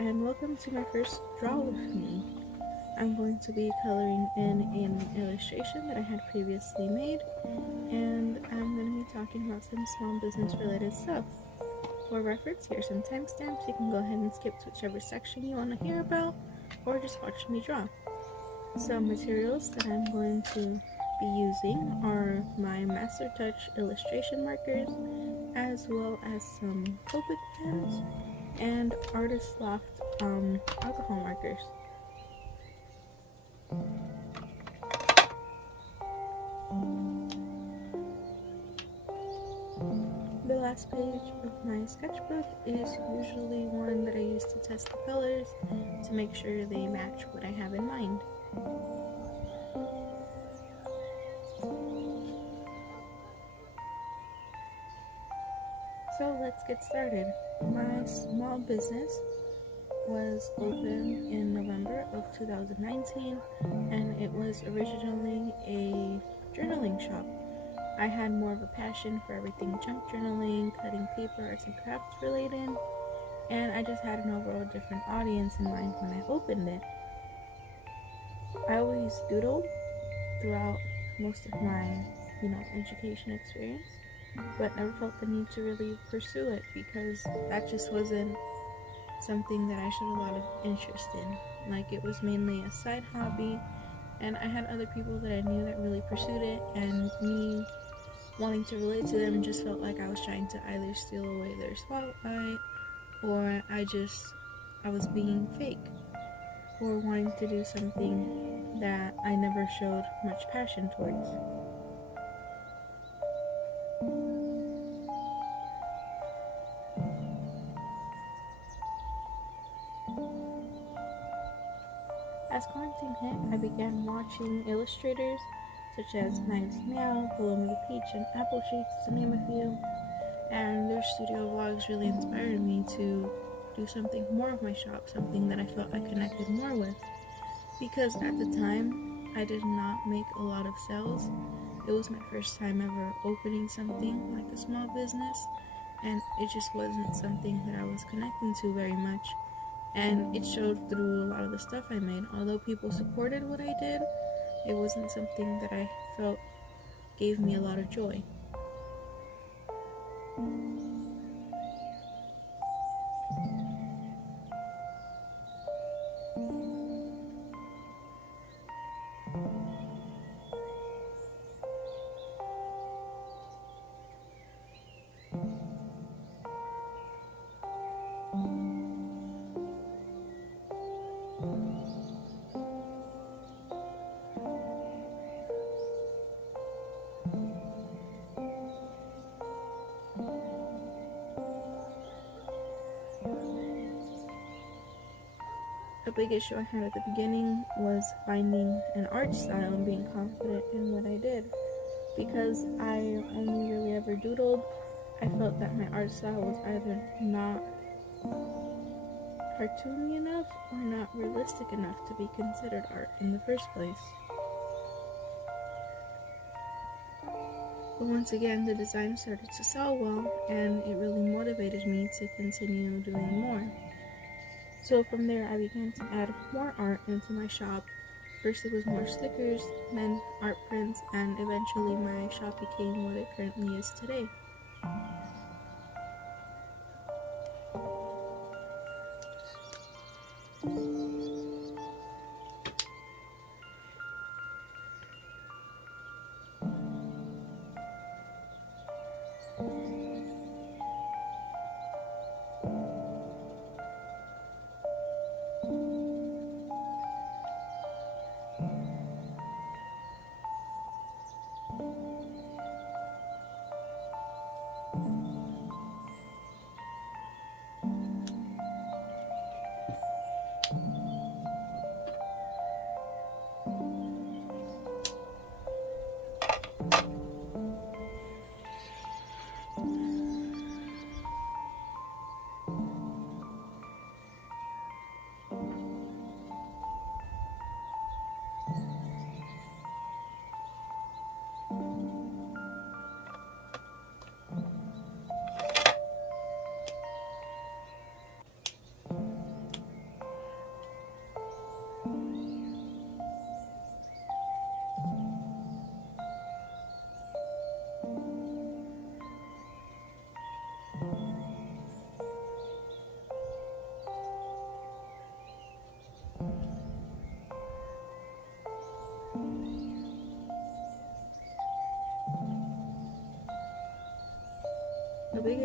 and welcome to my first Draw With Me. I'm going to be coloring in an illustration that I had previously made, and I'm going to be talking about some small business related stuff. For reference, here's some timestamps. You can go ahead and skip to whichever section you want to hear about, or just watch me draw. Some materials that I'm going to be using are my Master Touch illustration markers, as well as some Copic pens and Artist Loft alcohol markers. The last page of my sketchbook is usually one that I use to test the colors to make sure they match what I have in mind. So let's get started. My small business was opened in November of 2019, and it was originally a journaling shop. I had more of a passion for everything junk journaling, cutting paper, arts and crafts related, and I just had an overall different audience in mind when I opened it. I always doodled throughout most of my, education experience, but never felt the need to really pursue it because that just wasn't something that I showed a lot of interest in. Like, it was mainly a side hobby, and I had other people that I knew that really pursued it, and me wanting to relate to them just felt like I was trying to either steal away their spotlight, or I was being fake, or wanting to do something that I never showed much passion towards. As quarantine hit, I began watching illustrators such as Nice Meow, Paloma the Peach, and Apple Cheeks, to name a few, and their studio vlogs really inspired me to do something more of my shop, something that I felt I connected more with. Because at the time, I did not make a lot of sales. It was my first time ever opening something like a small business, and it just wasn't something that I was connecting to very much. And it showed through a lot of the stuff I made. Although people supported what I did, it wasn't something that I felt gave me a lot of joy. A big issue I had at the beginning was finding an art style and being confident in what I did. Because I only really ever doodled, I felt that my art style was either not cartoony enough or not realistic enough to be considered art in the first place. But once again, the design started to sell well, and it really motivated me to continue doing more. So from there, I began to add more art into my shop. First it was more stickers, then art prints, and eventually my shop became what it currently is today.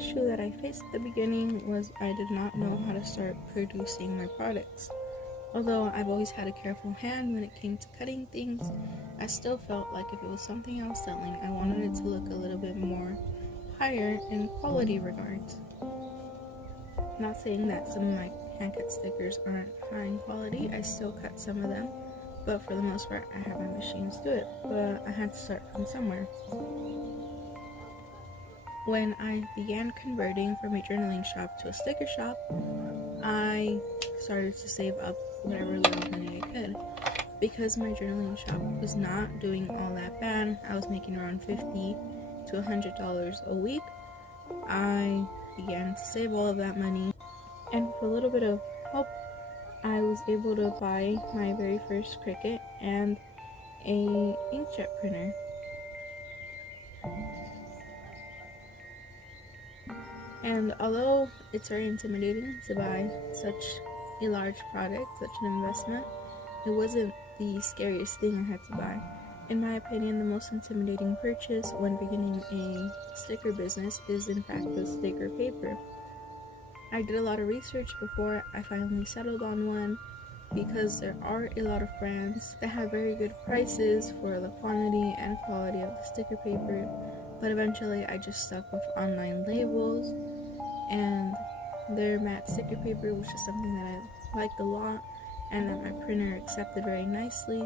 issue that I faced at the beginning was I did not know how to start producing my products. Although I've always had a careful hand when it came to cutting things, I still felt like if it was something I was selling, I wanted it to look a little bit more higher in quality regards. Not saying that some of my hand cut stickers aren't high in quality, I still cut some of them, but for the most part I have my machines do it, but I had to start from somewhere. When I began converting from a journaling shop to a sticker shop, I started to save up whatever little money I could. Because my journaling shop was not doing all that bad, I was making around $50 to $100 a week. I began to save all of that money, and with a little bit of help, I was able to buy my very first Cricut and a inkjet printer. And although it's very intimidating to buy such a large product, such an investment, it wasn't the scariest thing I had to buy. In my opinion, the most intimidating purchase when beginning a sticker business is in fact the sticker paper. I did a lot of research before I finally settled on one, because there are a lot of brands that have very good prices for the quantity and quality of the sticker paper, but eventually I just stuck with online labels, and their matte sticker paper was just something that I liked a lot and that my printer accepted very nicely.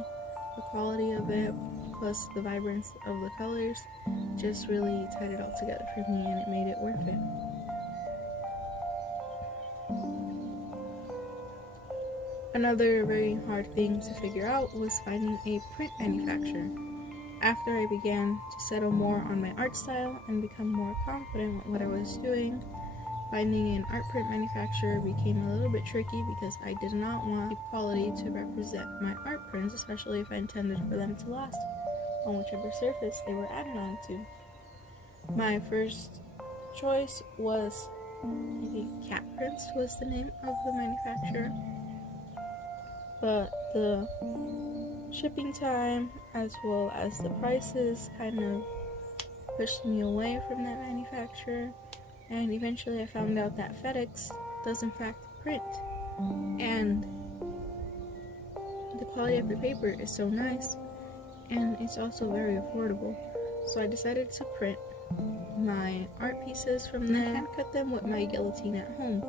The quality of it plus the vibrance of the colors just really tied it all together for me, and it made it worth it. Another very hard thing to figure out was finding a print manufacturer. After I began to settle more on my art style and become more confident with what I was doing, finding an art print manufacturer became a little bit tricky because I did not want the quality to represent my art prints, especially if I intended for them to last on whichever surface they were added onto. My first choice was, I think Cat Prints was the name of the manufacturer, but the shipping time as well as the prices kind of pushed me away from that manufacturer, and eventually I found out that FedEx does in fact print, and the quality of the paper is so nice, and it's also very affordable. So I decided to print my art pieces from there and cut them with my guillotine at home.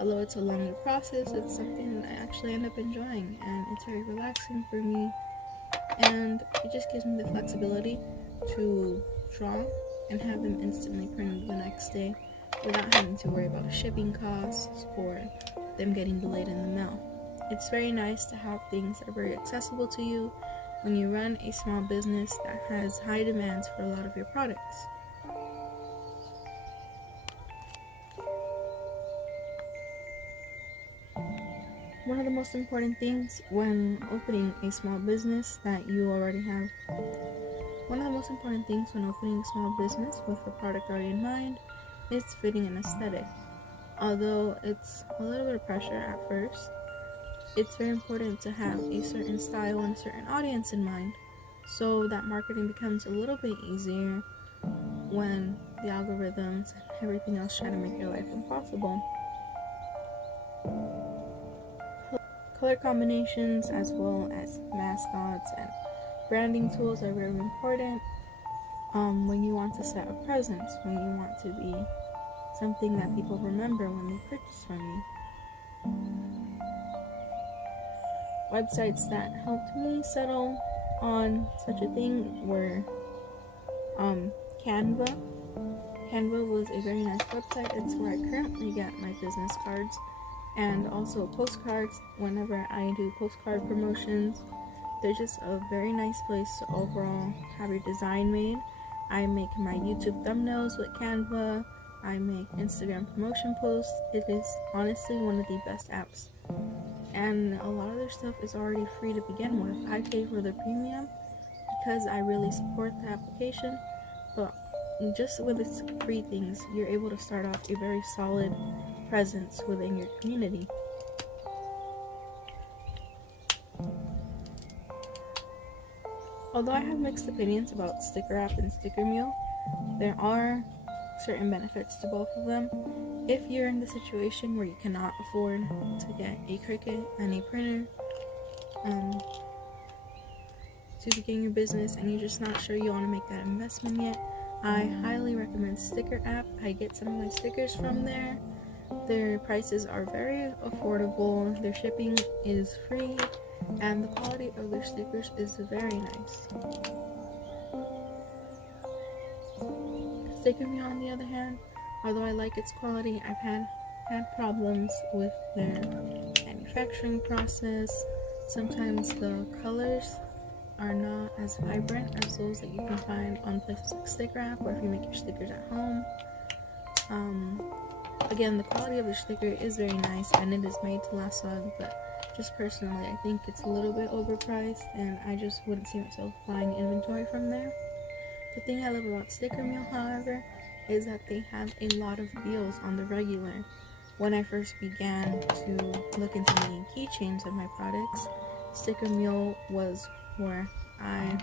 Although it's a longer process, it's something that I actually end up enjoying, and it's very relaxing for me, and it just gives me the flexibility to draw and have them instantly printed the next day without having to worry about shipping costs or them getting delayed in the mail. It's very nice to have things that are very accessible to you when you run a small business that has high demands for a lot of your products. One of the most important things when opening a small business that you already have One of the most important things when opening a small business with a product already in mind is fitting an aesthetic. Although it's a little bit of pressure at first, it's very important to have a certain style and a certain audience in mind, so that marketing becomes a little bit easier when the algorithms and everything else try to make your life impossible. Color combinations as well as mascots and branding tools are very important when you want to set a presence, when you want to be something that people remember when they purchase from you. Websites that helped me settle on such a thing were Canva. Canva was a very nice website. It's where I currently get my business cards and also postcards whenever I do postcard promotions. They're just a very nice place to overall have your design made. I make my YouTube thumbnails with Canva. I make Instagram promotion posts. It is honestly one of the best apps. And a lot of their stuff is already free to begin with. I pay for the premium because I really support the application. But just with its free things, you're able to start off a very solid presence within your community. Although I have mixed opinions about Sticker App and Sticker Meal, there are certain benefits to both of them. If you're in the situation where you cannot afford to get a Cricut and a printer to begin your business and you're just not sure you want to make that investment yet, I highly recommend Sticker app. I get some of my stickers from there. Their prices are very affordable, their shipping is free, and the quality of their stickers is very nice. Sticker Meal, on the other hand, although I like its quality, I've had problems with their manufacturing process. Sometimes the colors are not as vibrant as those that you can find on places like Sticker App, or if you make your stickers at home. Again, the quality of the sticker is very nice and it is made to last long, but just personally, I think it's a little bit overpriced and I just wouldn't see myself buying inventory from there. The thing I love about Sticker Meal, however, is that they have a lot of deals on the regular. When I first began to look into making keychains of my products, Sticker Meal was where I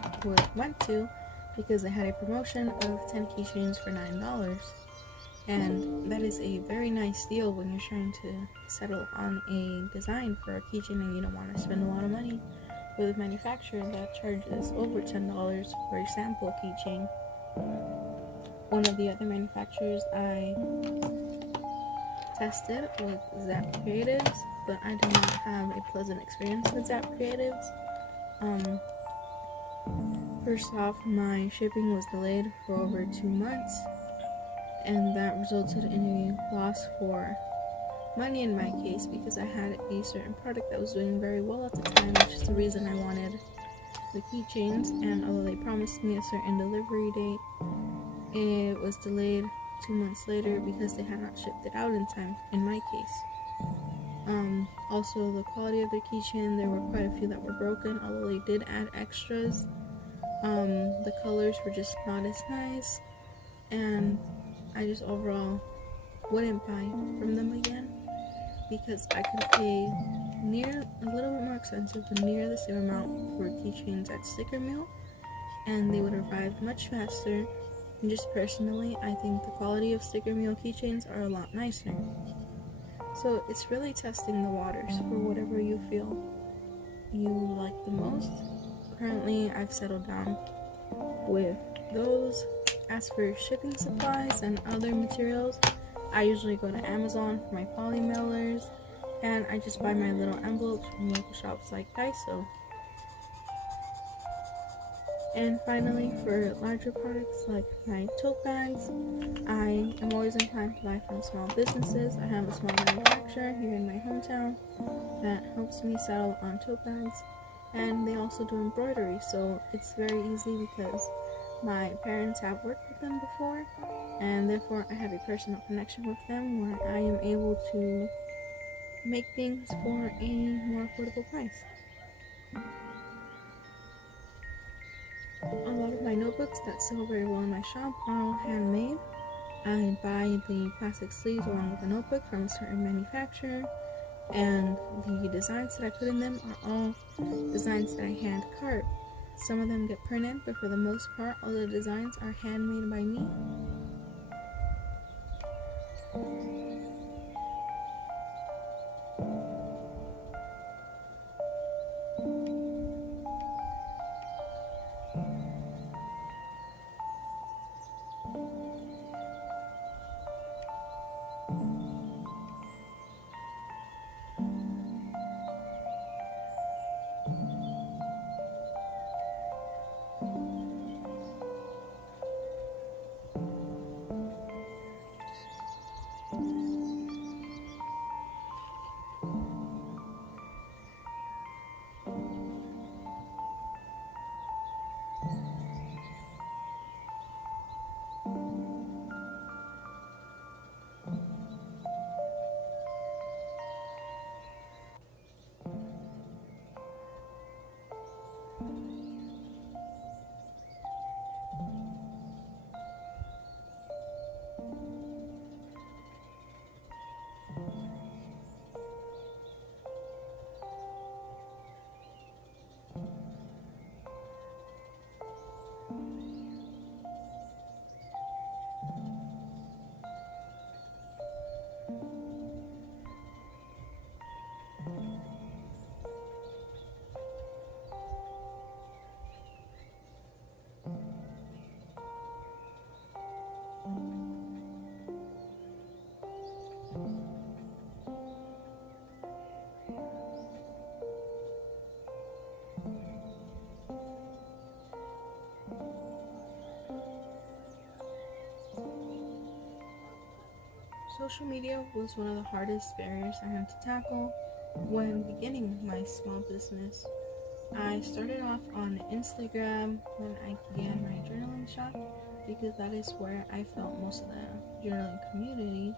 went to because they had a promotion of 10 keychains for $9. And that is a very nice deal when you're trying to settle on a design for a keychain and you don't want to spend a lot of money with a manufacturer that charges over $10 for a sample keychain. One of the other manufacturers I tested was Zap Creatives, but I did not have a pleasant experience with Zap Creatives. First off, my shipping was delayed for over 2 months, and that resulted in a loss for money in my case because I had a certain product that was doing very well at the time, which is the reason I wanted the keychains. And although they promised me a certain delivery date, it was delayed 2 months later because they had not shipped it out in time in my case. Also, the quality of the keychain, there were quite a few that were broken, although they did add extras. The colors were just not as nice, and I just overall wouldn't buy from them again because I could pay a little bit more expensive, but near the same amount for keychains at Sticker Meal, and they would arrive much faster. And just personally, I think the quality of Sticker Meal keychains are a lot nicer. So it's really testing the waters for whatever you feel you like the most. Currently, I've settled down with those. As for shipping supplies and other materials, I usually go to Amazon for my poly mailers, and I just buy my little envelopes from local shops like Daiso. And finally, for larger products like my tote bags, I am always inclined to buy from small businesses. I have a small manufacturer here in my hometown that helps me sell on tote bags, and they also do embroidery, so it's very easy because my parents have worked with them before, and therefore I have a personal connection with them where I am able to make things for a more affordable price. A lot of my notebooks that sell very well in my shop are all handmade. I buy the plastic sleeves along with the notebook from a certain manufacturer, and the designs that I put in them are all designs that I hand carve. Some of them get printed, but for the most part, all the designs are handmade by me. Social media was one of the hardest barriers I had to tackle when beginning my small business. I started off on Instagram when I began my journaling shop because that is where I felt most of the journaling community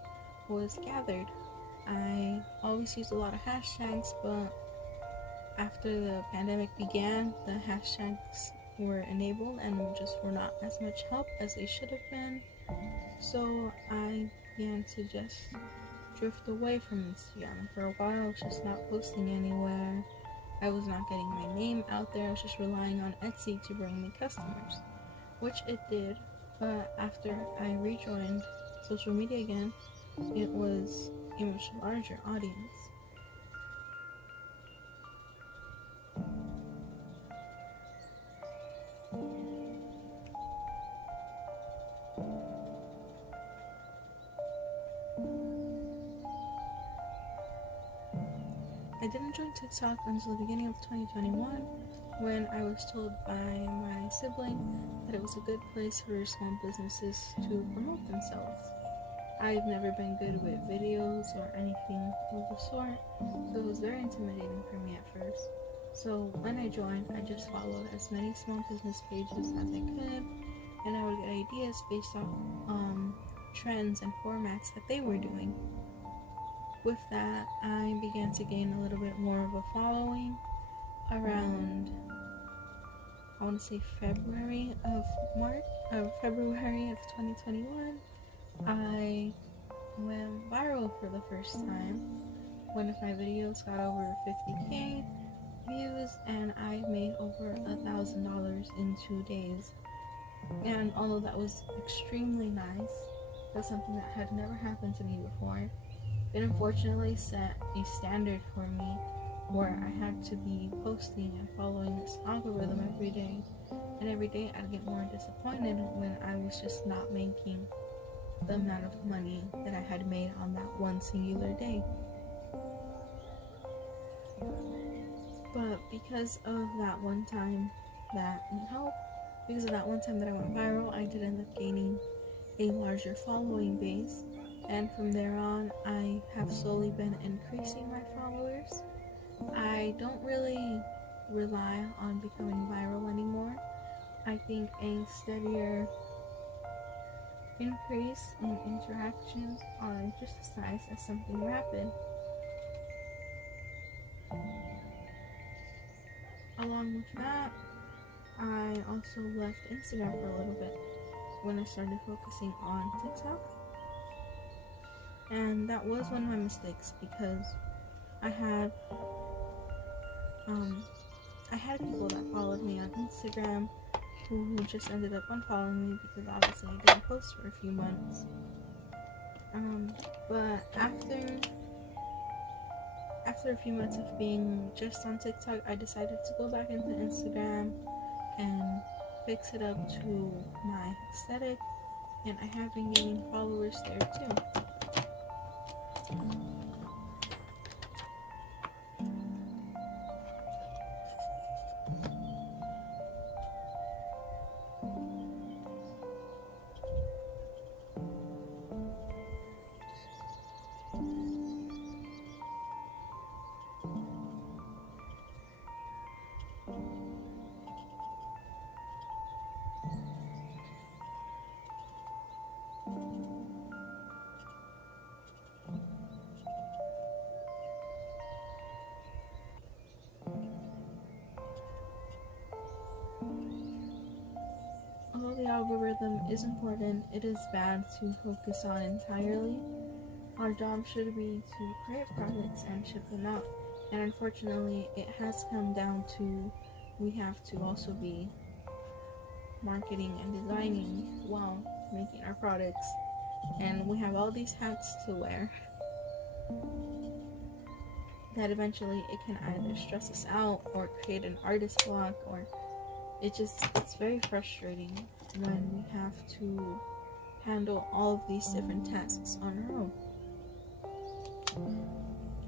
was gathered. I always used a lot of hashtags, but after the pandemic began, the hashtags were enabled and just were not as much help as they should have been. So I began to just drift away from Instagram. For a while, I was just not posting anywhere. I was not getting my name out there. I was just relying on Etsy to bring me customers, which it did. But after I rejoined social media again, it was a much larger audience. I didn't join TikTok until the beginning of 2021 when I was told by my sibling that it was a good place for small businesses to promote themselves. I've never been good with videos or anything of the sort, so it was very intimidating for me at first. So when I joined, I just followed as many small business pages as I could, and I would get ideas based off trends and formats that they were doing. With that, I began to gain a little bit more of a following around, I want to say February of 2021. I went viral for the first time. One of my videos got over 50k views, and I made over $1,000 in 2 days. And although that was extremely nice, that's something that had never happened to me before. It unfortunately set a standard for me where I had to be posting and following this algorithm every day. And every day I'd get more disappointed when I was just not making the amount of money that I had made on that one singular day. But because of that one time that I went viral, I did end up gaining a larger following base. And from there on, I have slowly been increasing my followers. I don't really rely on becoming viral anymore. I think a steadier increase in interactions are just as nice as something rapid. Along with that, I also left Instagram for a little bit when I started focusing on TikTok. And that was one of my mistakes because I had people that followed me on Instagram who just ended up unfollowing me because obviously I didn't post for a few months. But after a few months of being just on TikTok, I decided to go back into Instagram and fix it up to my aesthetic, and I have been gaining followers there too. Although the algorithm is important, it is bad to focus on entirely. Our job should be to create products and ship them out. And unfortunately, it has come down to we have to also be marketing and designing while making our products. And we have all these hats to wear that eventually it can either stress us out or create an artist block, or it's very frustrating when we have to handle all of these different tasks on our own.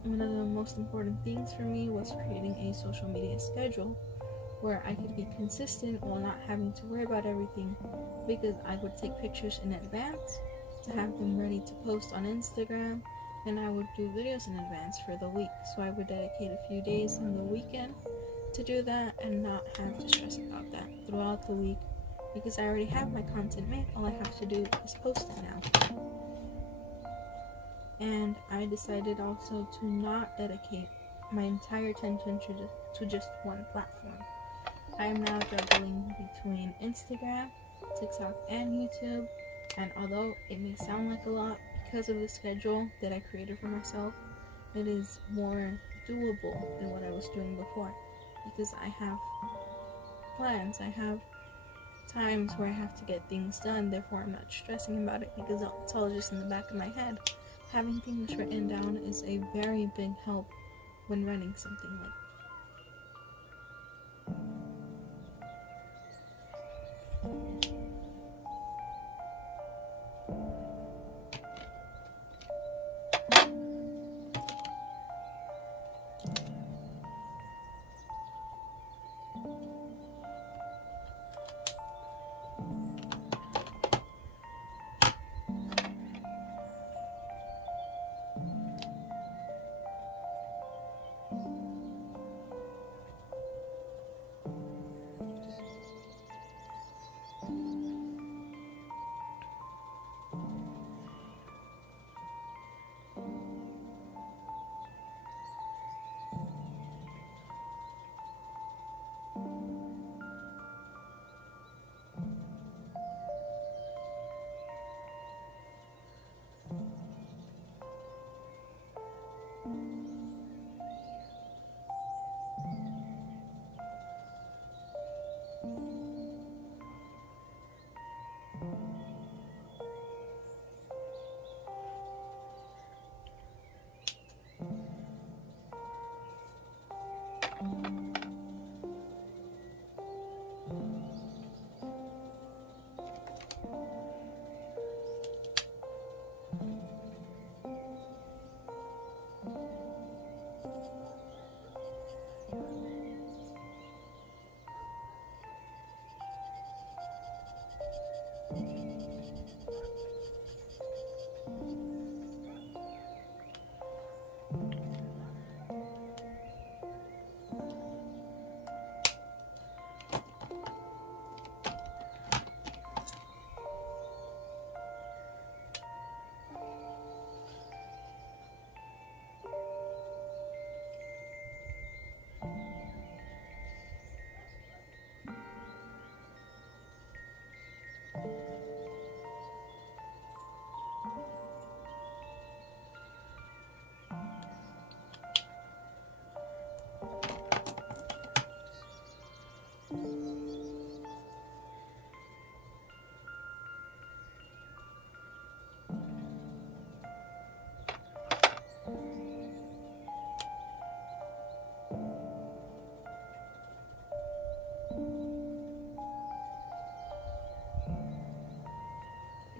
One of the most important things for me was creating a social media schedule where I could be consistent while not having to worry about everything, because I would take pictures in advance to have them ready to post on Instagram, and I would do videos in advance for the week. So I would dedicate a few days in the weekend to do that and not have to stress about that throughout the week, because I already have my content made. All I have to do is post it now. And I decided also to not dedicate my entire attention to just one platform. I am now juggling between Instagram, TikTok, and YouTube, and although it may sound like a lot because of the schedule that I created for myself, it is more doable than what I was doing before, because I have plans, I have times where I have to get things done, therefore I'm not stressing about it because it's all just in the back of my head. Having things written down is a very big help when running something like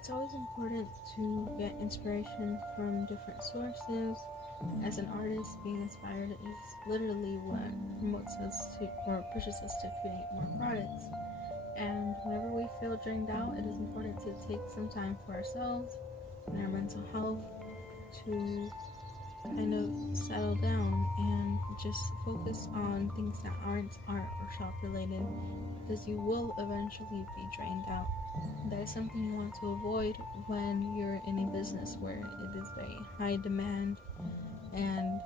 it's always important to get inspiration from different sources. As an artist, being inspired is literally what promotes us to or pushes us to create more products. And whenever we feel drained out, it is important to take some time for ourselves and our mental health to kind of settle down and just focus on things that aren't art or shop related, because you will eventually be drained out. That is something you want to avoid when you're in a business where it is very high demand and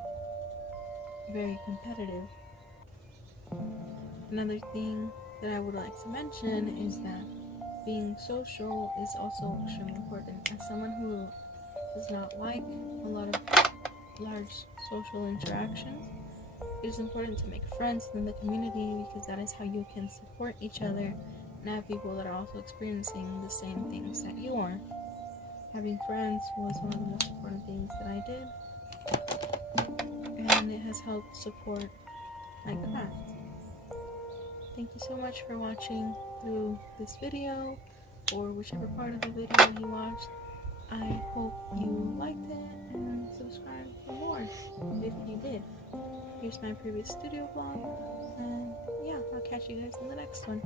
very competitive. Another thing that I would like to mention is that being social is also extremely important. As someone who does not like a lot of large social interactions, it is important to make friends in the community, because that is how you can support each other and have people that are also experiencing the same things that you are. Having friends was one of the most important things that I did, and it has helped support my craft. Thank you so much for watching through this video, or whichever part of the video you watched. I hope you liked it and subscribe for more if you did. Here's my previous studio vlog, and yeah, I'll catch you guys in the next one.